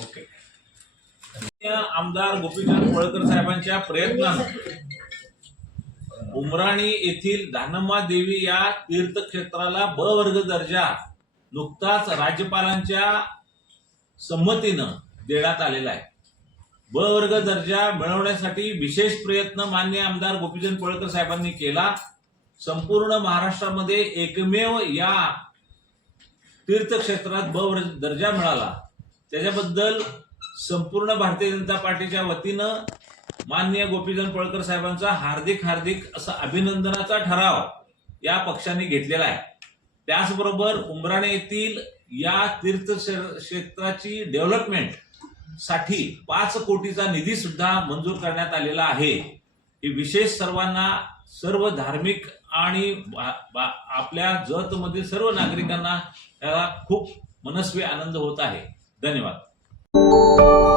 Okay. आमदार गोपीचंद पळकर साहेबांच्या प्रयत्नानं उमराणी येथील धानम्मा देवी या तीर्थक्षेत्राला ब वर्ग दर्जा नुकताच राज्यपालांच्या संमतीनं देण्यात आलेला आहे. ब वर्ग दर्जा मिळवण्यासाठी विशेष प्रयत्न मान्य आमदार गोपीचंद पळकर साहेबांनी केला. संपूर्ण महाराष्ट्रामध्ये एकमेव या तीर्थक्षेत्रात ब वर्ग दर्जा मिळाला. त्याच्याबद्दल संपूर्ण भारतीय जनता पार्टीच्या वतीनं माननीय गोपीचंद पळकर साहेबांचा हार्दिक हार्दिक असा अभिनंदनाचा ठराव या पक्षाने घेतलेला आहे. त्याचबरोबर उमराणे येथील या तीर्थ क्षेत्राची डेव्हलपमेंटसाठी पाच कोटीचा निधी सुद्धा मंजूर करण्यात आलेला आहे. हे विशेष सर्वांना सर्व धार्मिक आणि बा- आपल्या जतमधील सर्व नागरिकांना त्याला खूप मनस्वी आनंद होत आहे. धन्यवाद.